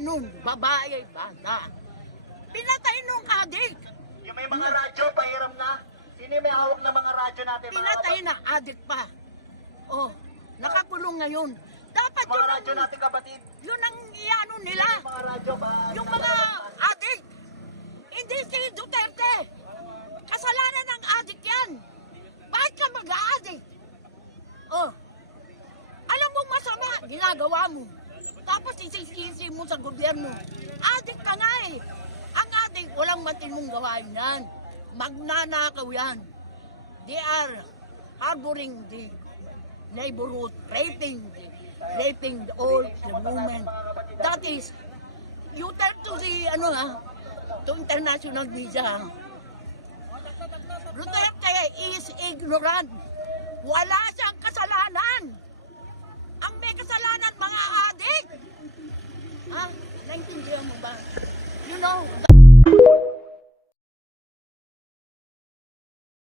nun, babae, bata. Pinatay nung adik. Yung may mga radyo, pahiram na. Sino yung may hawak ng mga radyo natin? Pinatay na, adik pa. Oh, nakakulong ngayon. Dapat Mga yun radyo ang, natin, kapatid. yun ang iano nila. Yung mga radyo ba? Yung mga adik. Hindi si Duterte. Kasalanan ng adik yan. Bakit ka mag-aadik? Oh, alam mo masama, ginagawa mo. Tapos isisisi mo sa gobyerno. Adik ka nga eh. Ang adik, walang matinong gawain yan. Magnanakaw yan. They are harboring the neighborhood, raping the old, the women. That is, you tell to the, to international media, Duterte is ignorant. Wala siyang kasalanan. Ang may kasalanan, mga adik. Ha? Naintindihan mo ba? You know,